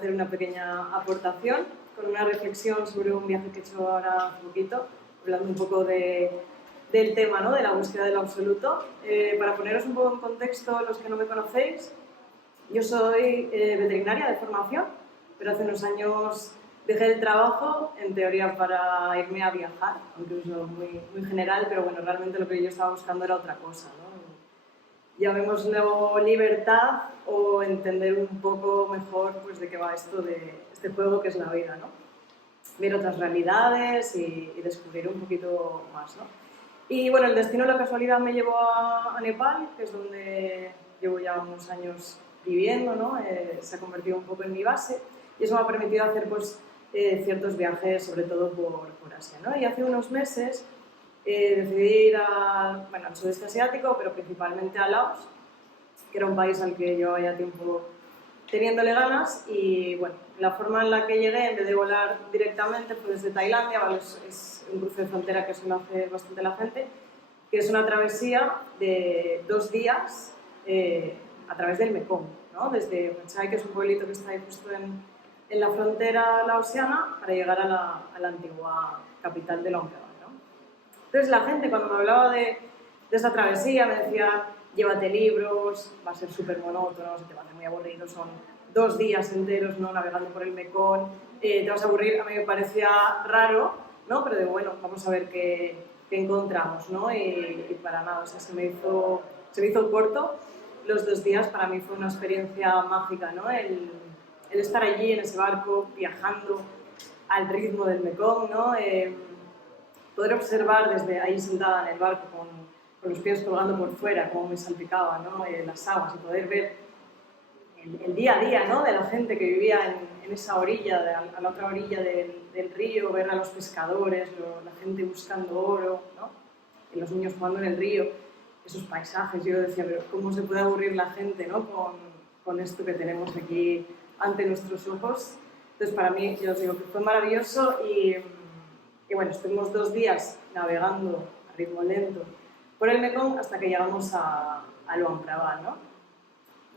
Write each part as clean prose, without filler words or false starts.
hacer una pequeña aportación con una reflexión sobre un viaje que he hecho ahora hace poquito, hablando un poco del tema, ¿no? De la búsqueda del absoluto. Para poneros un poco en contexto, los que no me conocéis, yo soy veterinaria de formación, pero hace unos años dejé el trabajo, en teoría para irme a viajar, aunque es muy, muy general, pero bueno, realmente lo que yo estaba buscando era otra cosa, ¿no? Llamémoslo libertad o entender un poco mejor pues, de qué va esto de este juego que es la vida, ¿no? Ver otras realidades y descubrir un poquito más, ¿no? Y bueno, el destino de la casualidad me llevó a Nepal, que es donde llevo ya unos años viviendo, ¿no? Se ha convertido un poco en mi base y eso me ha permitido hacer pues, ciertos viajes, sobre todo por Asia, ¿no? Y hace unos meses decidí ir al sudeste asiático, pero principalmente a Laos, que era un país al que llevaba ya tiempo teniéndole ganas y bueno, la forma en la que llegué, en vez de volar directamente, fue desde Tailandia, ¿vale? Es un cruce de frontera que suele hacer bastante la gente, que es una travesía de 2 días a través del Mekong, ¿no? Desde Pachai, que es un pueblito que está ahí justo en la frontera laosiana, para llegar a la antigua capital de Luang Prabang, ¿no? Entonces la gente cuando me hablaba de esa travesía me decía, llévate libros, va a ser súper monótono, se te va a hacer muy aburrido, son 2 días enteros, ¿no? Navegando por el Mekong, te vas a aburrir. A mí me parecía raro, ¿no? Pero digo, bueno, vamos a ver qué encontramos, ¿no? Y para nada, o sea, se me hizo corto. Los 2 días para mí fue una experiencia mágica, ¿no? El estar allí en ese barco, viajando al ritmo del Mekong, ¿no? Poder observar desde ahí sentada en el barco con los pies colgando por fuera, cómo me salpicaba, ¿no? Las aguas, y poder ver el día a día, ¿no? De la gente que vivía en esa orilla, a la otra orilla del río, ver a los pescadores, la gente buscando oro, ¿no? Y los niños jugando en el río, esos paisajes. Yo decía, pero ¿cómo se puede aburrir la gente, ¿no? con esto que tenemos aquí ante nuestros ojos? Entonces, para mí, yo os digo que fue maravilloso y bueno, estuvimos 2 días navegando a ritmo lento por el Mekong hasta que llegamos a Luang Prabang, ¿no?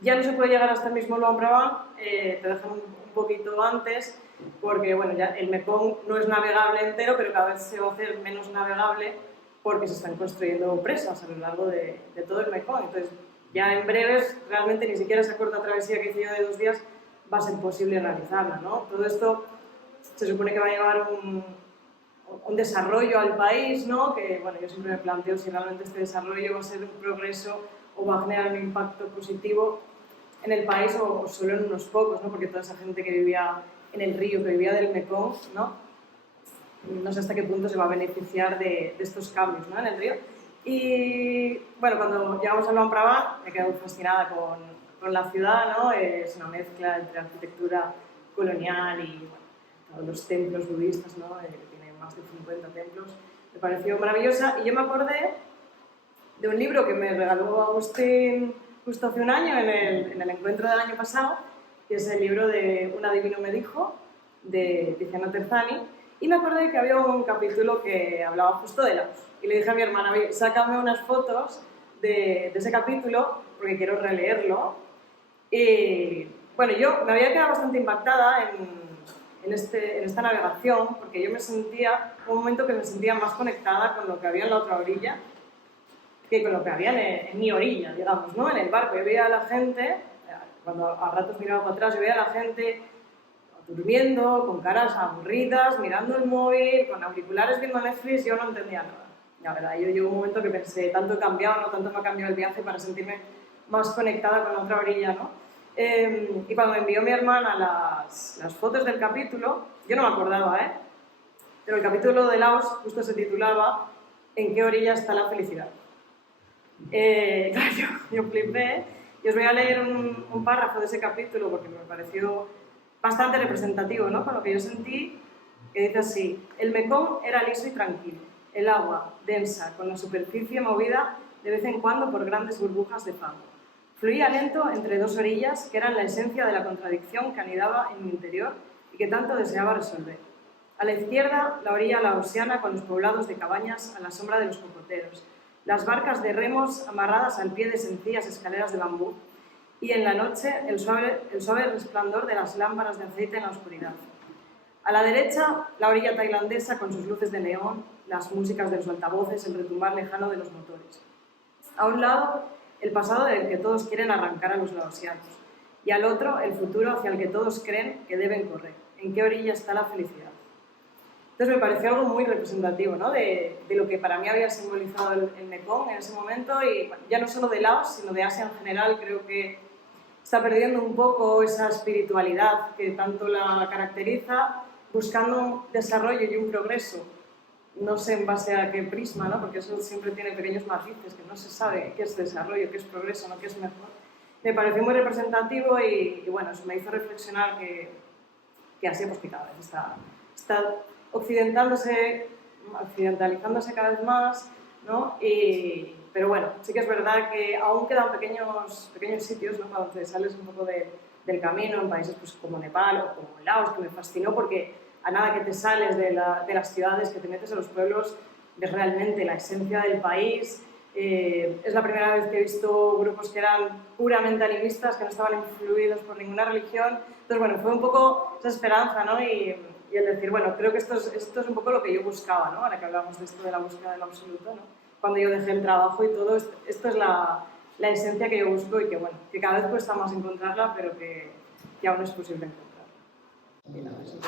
Ya no se puede llegar hasta el mismo Luang Prabang, te dejan un poquito antes, porque bueno, ya el Mekong no es navegable entero, pero cada vez se va a hacer menos navegable porque se están construyendo presas a lo largo de todo el Mekong. Entonces, ya en breves, realmente ni siquiera esa corta travesía que hice yo de 2 días va a ser posible realizarla, ¿no? Todo esto se supone que va a llevar un desarrollo al país, ¿no? Que bueno, yo siempre me planteo si realmente este desarrollo va a ser un progreso o va a generar un impacto positivo en el país o solo en unos pocos, ¿no? Porque toda esa gente que vivía en el río, que vivía del Mekong, no sé hasta qué punto se va a beneficiar de estos cambios, ¿no? En el río. Y bueno, cuando llegamos a Luang Prabang me quedé fascinada con la ciudad, ¿no? Es una mezcla entre arquitectura colonial y bueno, todos los templos budistas, ¿no? Más de 50 templos, me pareció maravillosa y yo me acordé de un libro que me regaló Agustín justo hace un año en el encuentro del año pasado, que es el libro de Un adivino me dijo, de Tiziano Terzani, y me acordé que había un capítulo que hablaba justo de Laos y le dije a mi hermana, sácame unas fotos de ese capítulo porque quiero releerlo. Y bueno, yo me había quedado bastante impactada en esta navegación, porque yo un momento que me sentía más conectada con lo que había en la otra orilla que con lo que había en mi orilla, digamos, ¿no? En el barco. Yo veía a la gente, cuando a ratos miraba para atrás, yo veía a la gente durmiendo, con caras aburridas, mirando el móvil, con auriculares viendo Netflix, yo no entendía nada. La verdad, yo llegó un momento que pensé, tanto he cambiado, ¿no? Tanto me ha cambiado el viaje para sentirme más conectada con la otra orilla, ¿no? Y cuando me envió mi hermana las fotos del capítulo, yo no me acordaba, pero el capítulo de Laos justo se titulaba ¿En qué orilla está la felicidad? Claro, yo flipé y os voy a leer un párrafo de ese capítulo porque me pareció bastante representativo, ¿no? Con lo que yo sentí, que dice así: el Mekong era liso y tranquilo, el agua densa, con la superficie movida de vez en cuando por grandes burbujas de fango. Fluía lento entre 2 orillas que eran la esencia de la contradicción que anidaba en mi interior y que tanto deseaba resolver. A la izquierda, la orilla laosiana con los poblados de cabañas a la sombra de los cocoteros, las barcas de remos amarradas al pie de sencillas escaleras de bambú, y en la noche el suave resplandor de las lámparas de aceite en la oscuridad. A la derecha, la orilla tailandesa con sus luces de neón, las músicas de los altavoces, el retumbar lejano de los motores. A un lado, el pasado del que todos quieren arrancar a los laosianos, y al otro, el futuro hacia el que todos creen que deben correr. ¿En qué orilla está la felicidad? Entonces me pareció algo muy representativo, ¿no? de lo que para mí había simbolizado el Mekong en ese momento, y bueno, ya no solo de Laos, sino de Asia en general. Creo que está perdiendo un poco esa espiritualidad que tanto la caracteriza, buscando un desarrollo y un progreso, no sé en base a qué prisma, ¿no? Porque eso siempre tiene pequeños matices, que no se sabe qué es desarrollo, qué es progreso, no qué es mejor. Me pareció muy representativo y bueno, eso me hizo reflexionar que así pues que cada vez está occidentalizándose cada vez más, ¿no? Pero bueno, sí que es verdad que aún quedan pequeños sitios, ¿no? Cuando te sales un poco del camino, en países pues, como Nepal o como Laos, que me fascinó porque a nada que te sales de las ciudades, que te metes en los pueblos, ves realmente la esencia del país. Es la primera vez que he visto grupos que eran puramente animistas, que no estaban influidos por ninguna religión. Entonces, bueno, fue un poco esa esperanza, ¿no? Y el decir, bueno, creo que esto es un poco lo que yo buscaba, ¿no? Ahora que hablamos de esto de la búsqueda del absoluto, ¿no? Cuando yo dejé el trabajo y todo, esto es la esencia que yo busco y que, bueno, que cada vez cuesta más encontrarla, pero que aún es posible encontrarla. Y nada, eso es.